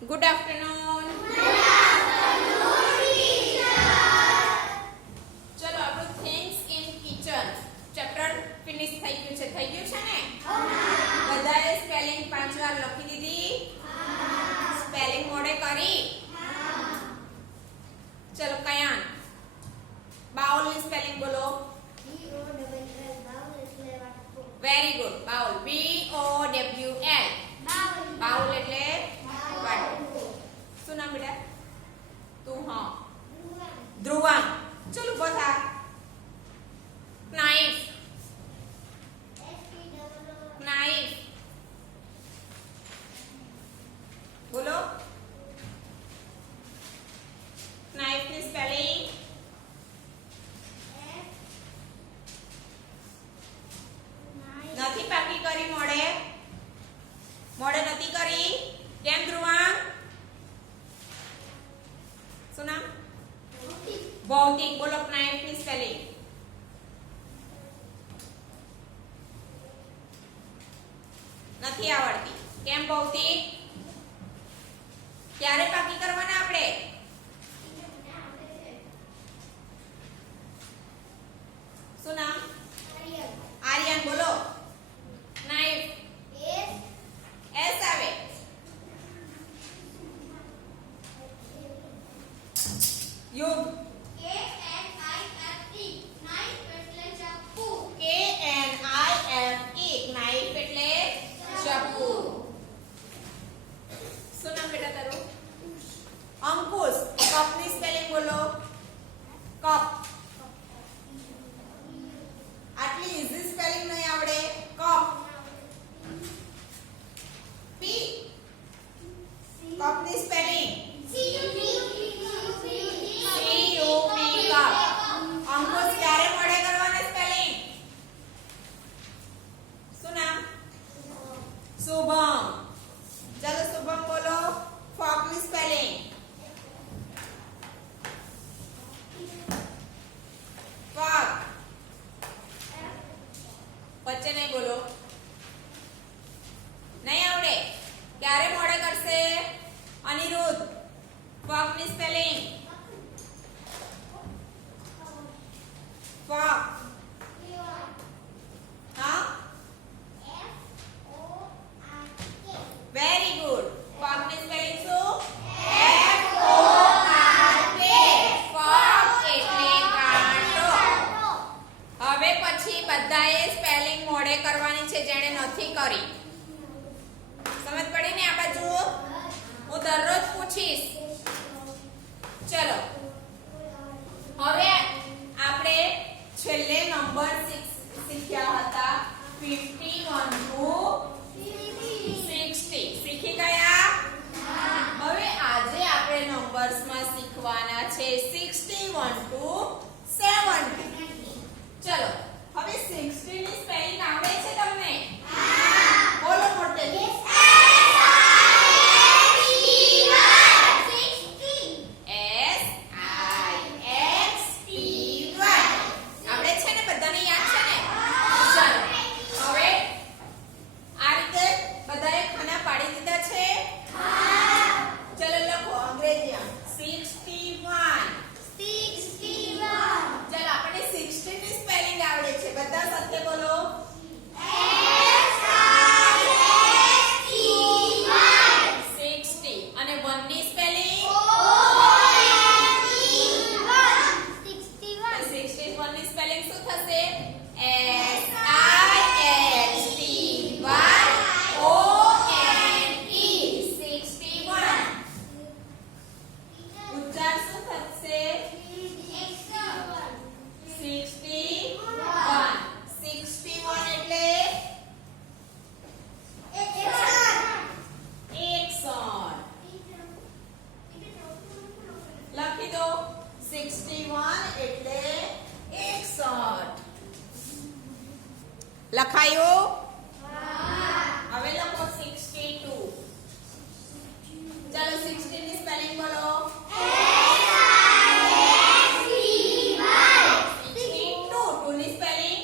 Good afternoon. ચલો આપણું things in kitchen chapter finish થઈ ગયું છે ને? બધાએ સ્પેલિંગ 5 વાર લખી દીધી? સ્પેલિંગ મોડે કરી? ચલો કયાન બાઉલ ની સ્પેલિંગ બોલો. Very good. Bowl B O W L. Bowl એટલે વાટકો. શું નામ બેટા? તું હા ધ્રુવાંગ. ચલો બધા નાઇફ. નાઇફ બોલો. નાઇફ ની સ્પેલિંગ નથી પાકી કરી મોડે નથી કરી. કેમ ધ્રુવાંગ? શું નામ? ભૌતિક. બોલો નાઇફ ની સ્પેલિંગ. નથી આવડતી. કેમ ભૌતિક? ક્યારે પાકી કરવાના આપણે? શું નામ? આર્યન. બોલો નાઇફ. એસ આવે. યુગ. નાઇફ એટલે ચપ્પુ. શું નામ બેટા તારું? અંકુશ. કપ ની સ્પેલિંગ બોલો. કપ. આટલી ઈઝી સ્પેલિંગ નહીં આવડે? કપ. પી. કપ ની સ્પેલિંગ CUP. કપ. અંકુશ ક્યારે મોડે કરવાના સ્પેલિંગ? શું નામ? શુભમ. ચલો શુભમ બોલો ફોક ની સ્પેલિંગ. ફોક. વચ્ચે નહીં બોલો. નહીં આવડે? ક્યારે મોડે કરશે? અનિરુદ્ધ. ફોક ની સ્પેલિંગ. ફોક. હા વેરી ગુડ. ફોક ની સ્પેલિંગ શું? FORK. ફોક એટલે કાંટો. હવે પછી બધાએ સ્પેલિંગ મોડે કરવાની છે જેણે નથી કરી. સમજ પડી ને? આ બાજુ હું દરરોજ પૂછીશ. ચલો હવે આપણે છેલ્લે નંબર 6 શીખ્યા હતા. 51 to 60 શીખી ગયા? હવે આજે આપણે નંબર્સ માં શીખવાના છે 61 to 70. ચલો હવે 60 ની સ્પેલિંગ આવડે છે તમને? બોલો મોટેથી. લખાયું? હવે લખો 62. ચાલો 16 ની સ્પેલિંગ બોલો. 62 ની સ્પેલિંગ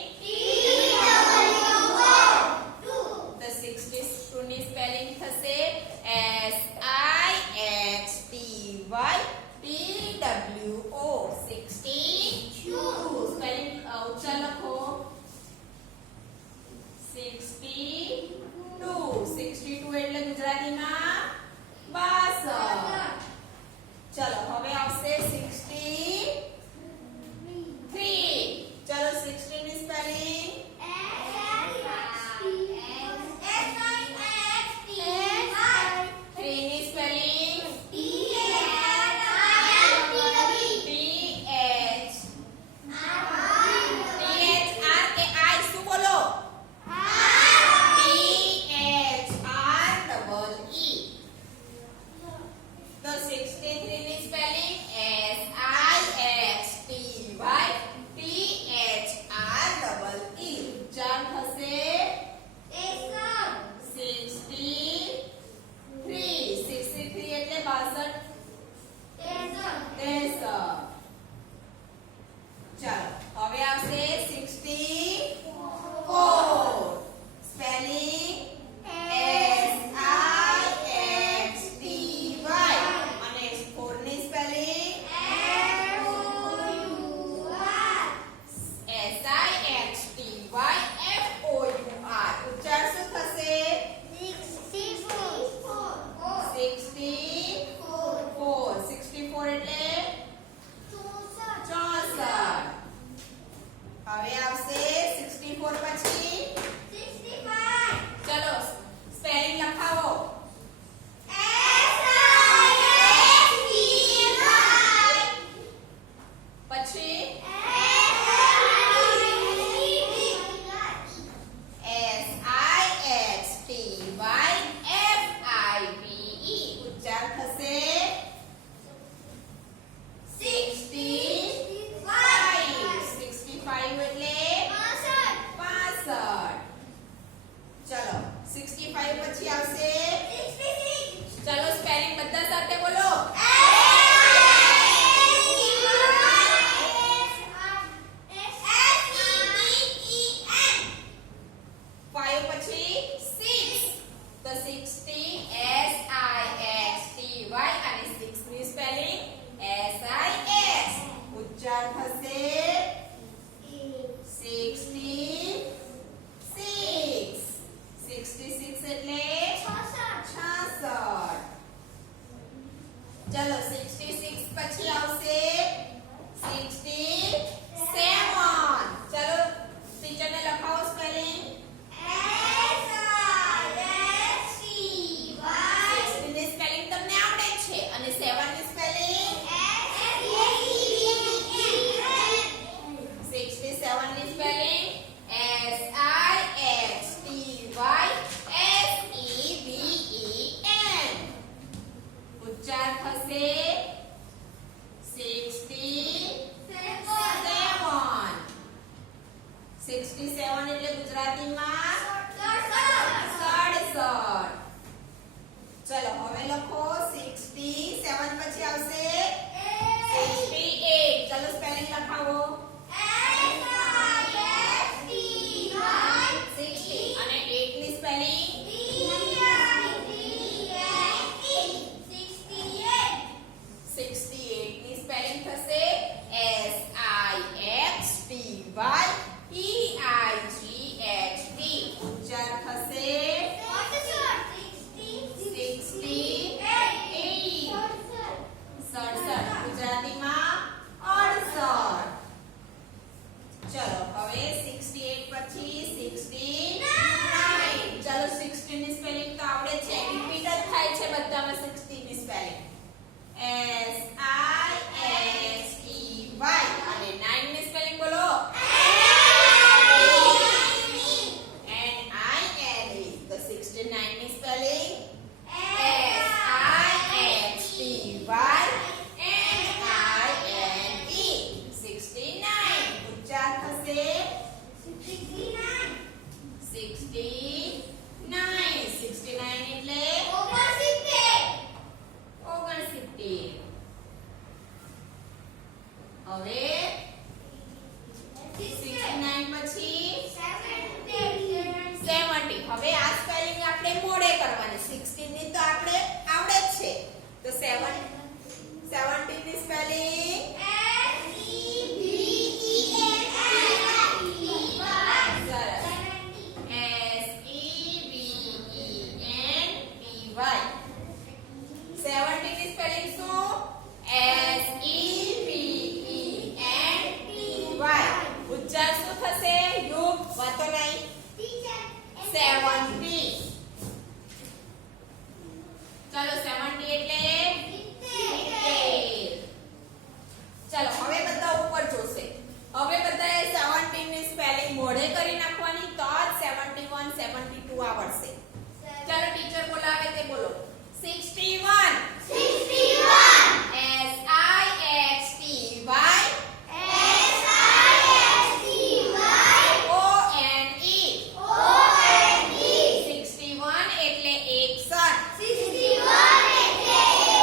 તો 62 ની સ્પેલિંગ થશે SIX ચલો 66 પછી આવશે 67. ચલો ટીચરને લખાવો સ્પેલિંગ. 60 ની સ્પેલિંગ તમને આવડે જ છે અને 7 ની સ્પેલિંગ 67 ની સ્પેલિંગ SIXTYSEVEN. ઉચ્ચાર થશે 67 એટલે ગુજરાતીમાં 67. ચલો હવે લખો 67 પછી આવશે 68. ચલો સ્પેલિંગ લખાવો. 60 અને 8 ની સ્પેલિંગ 68 ની સ્પેલિંગ થશે SIXTYEIGHT. ઉચ્ચાર થશે 67. ગુજરાતીમાં 68. ચલો હવે 68 પછી 69. ચલો 60 ની સ્પેલિંગ તો આવડે છે, રિપીટ જ થાય છે બધામાં 60 ની સ્પેલિંગ SIXTY. અને 9 ની સ્પેલિંગ બોલો NINE. તો 69 ની સ્પેલિંગ SIXTYNINE. ઉચ્ચાર થશે 69. 69 એટલે 69. હવે 69 પછી 70. હવે આ સ્પેલિંગ આપણે મોડે કરવાની. 16 ની તો આપણે આવડે જ છે, તો 17 ની સ્પેલિંગ ઉચ્ચાર શું થશે? યુગ વાતો નહીં 70. ચલો 70 એટલે 70. ચલો હવે બધા ઉપર જોશે. હવે બધાએ 17 ની સ્પેલિંગ મોઢે કરી નાખવાની, તો જ 71 72 આવડશે. ચલો ટીચર બોલાવે તે બોલો. 61 61 એટલે 61.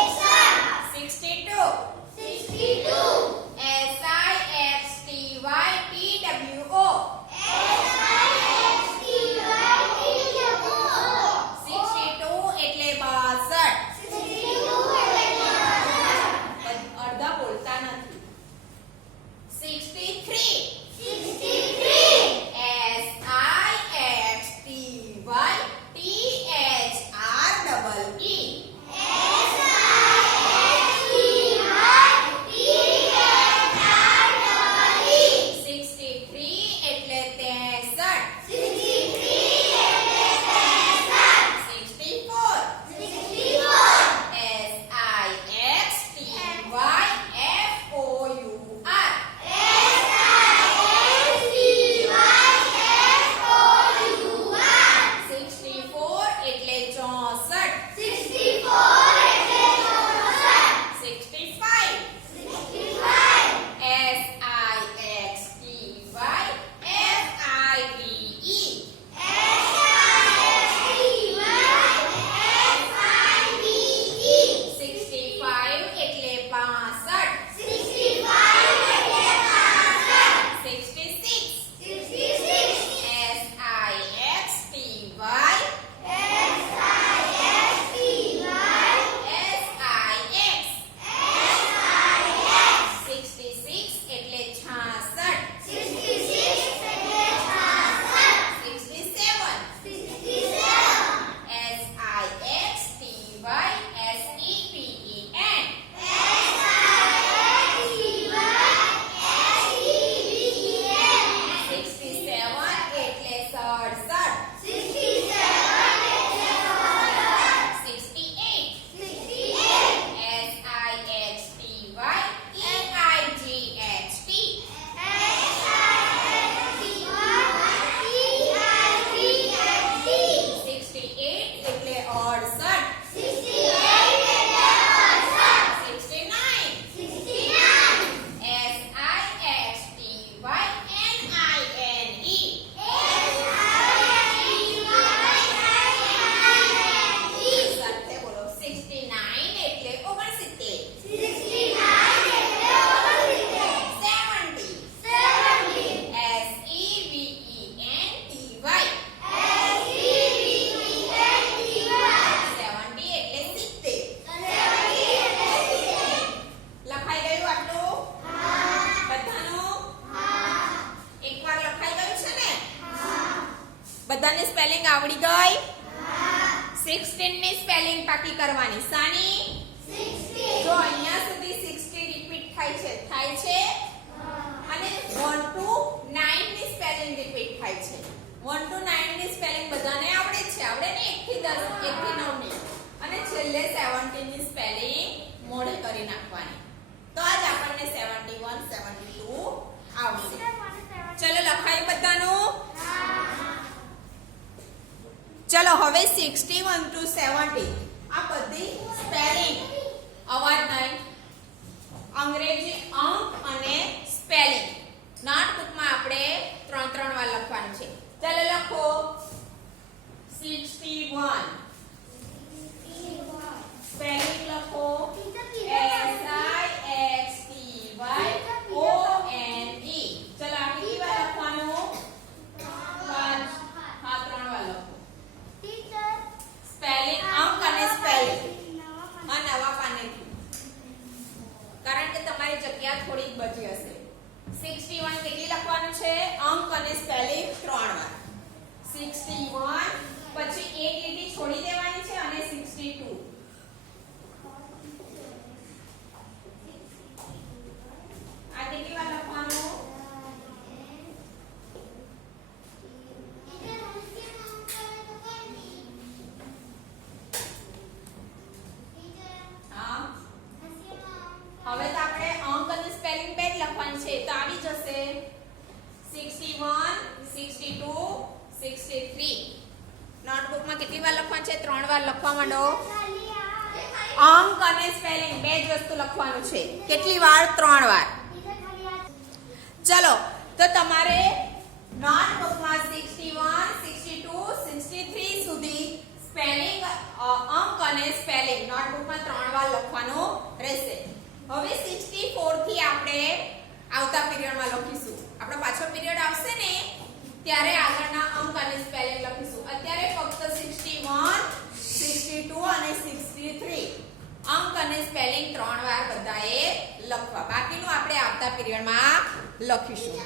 16 ની સ્પેલિંગ પાકી કરવાની. સાની? 16. જો અહીંયા સુધી 60 રિપીટ થાય છે અને 1 to 9 ની સ્પેલિંગ રિપીટ થાય છે. 1 to 9 ની સ્પેલિંગ બધાને આવડે છે. આવડે ને 1 થી 10, 1 થી 9 ની. અને છેલ્લે 17 ની સ્પેલિંગ મોડે કરી નાખવાની. તો આજ આપણને 71 72 આવશે. ચલો લખાય બધાનું? ચલો હવે 61 to 70 આ બધી સ્પેલિંગ અવાજ નહીં અંગ્રેજી અંક અને સ્પેલિંગ નોટબુકમાં આપણે 3 વાર લખવાનું છે. ચલો લખો 61 સ્પેલિંગ લખો SIXTYONE. ચલો આ કેટલી વાર લખવાનું? 5. હા 3 વાર લખો. સ્પેલિંગ અંક અને સ્પેલિંગ હા નવા પાનેથી, કારણ કે તમારી જગ્યા થોડીક બચી હશે. 61 કેટલી લખવાનું છે? અંક અને સ્પેલિંગ 3 વાર. 61 પછી એક લીટી છોડી દેવાની છે અને 62 આ કેટલી વાર લખવાનું? હવે તો આપણે અંક અને સ્પેલિંગ બે જ લખવાનું છે તો આવી જશે 61 62 63. નોટબુકમાં કેટલી વાર લખવાનું છે? 3 વાર લખવા માંડો. અંક અને સ્પેલિંગ બે જ વસ્તુ લખવાનું છે. કેટલી વાર? 3 વાર. ચલો તો તમારે નોટબુકમાં 61 62 63 સુધી સ્પેલિંગ અંક અને સ્પેલિંગ નોટબુકમાં 3 વાર લખવાનું રહેશે. હવે 64 થી આપણે આવતા પીરિયડમાં લખીશું. આપણો પાછો પીરિયડ આવશે ને ત્યારે આગળના અંક અને સ્પેલિંગ લખીશું. અત્યારે ફક્ત 61 62 અને 63 અંક અને સ્પેલિંગ 3 વાર બધાએ લખવા. બાકીનું આપણે આવતા પીરિયડમાં લખીશું.